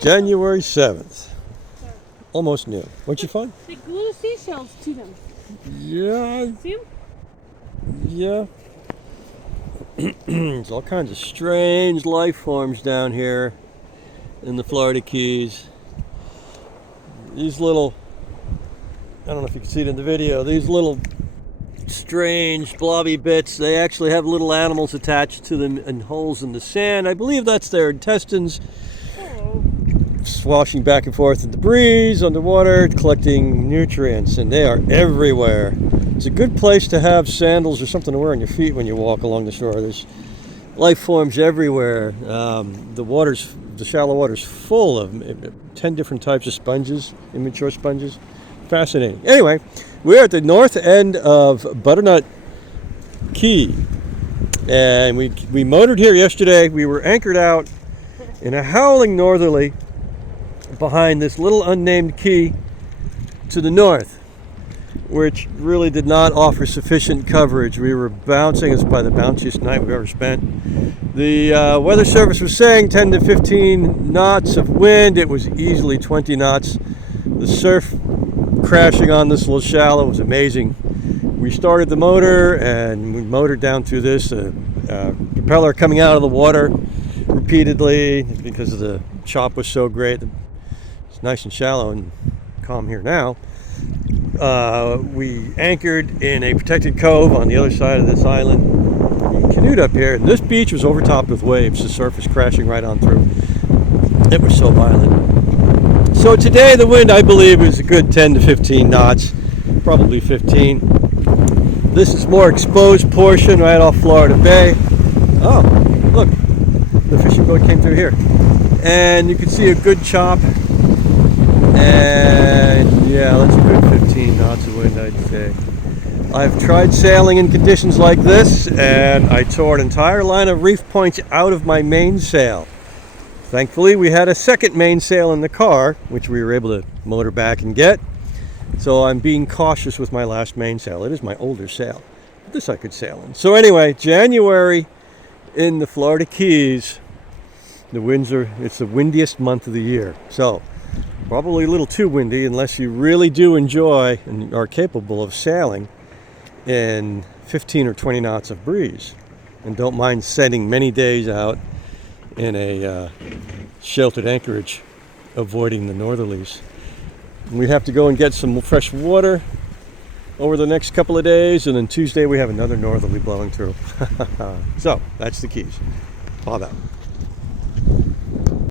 January 7th. Almost new. What'd you find? They glue seashells to them. Yeah. See them? Yeah. There's all kinds of strange life forms down here in the Florida Keys. These little, I don't know if you can see it in the video, these little strange blobby bits, they actually have little animals attached to them and holes in the sand. I believe that's their intestines. Swashing back and forth in the breeze, underwater, collecting nutrients, and they are everywhere. It's a good place to have sandals or something to wear on your feet when you walk along the shore. There's life forms everywhere. The shallow water's full of 10 different types of sponges, immature sponges. Fascinating. Anyway, we're at the north end of Butternut Key, and we motored here yesterday. We were anchored out in a howling northerly behind this little unnamed key to the north, which really did not offer sufficient coverage. We were bouncing. It's probably the bounciest night we've ever spent. The weather service was saying 10 to 15 knots of wind. It was easily 20 knots. The surf crashing on this little shallow was amazing. We started the motor and we motored down through this propeller coming out of the water repeatedly because the chop was so great. It's nice and shallow and calm here now. We anchored in a protected cove on the other side of this island. We canoed up here, and this beach was overtopped with waves. The surf was crashing right on through. It was so violent. So today the wind, I believe, is a good 10 to 15 knots, probably 15. This is more exposed portion right off Florida Bay. Oh, look, the fishing boat came through here. And you can see a good chop. And yeah, that's a good 15 knots of wind, I'd say. I've tried sailing in conditions like this, and I tore an entire line of reef points out of my mainsail. Thankfully, we had a second mainsail in the car, which we were able to motor back and get. So I'm being cautious with my last mainsail. It is my older sail. This I could sail in. So anyway, January in the Florida Keys, it's the windiest month of the year. So probably a little too windy unless you really do enjoy and are capable of sailing in 15 or 20 knots of breeze and don't mind setting many days out in a sheltered anchorage, avoiding the northerlies. We have to go and get some fresh water over the next couple of days, and then Tuesday we have another northerly blowing through. So that's the Keys. Bob out.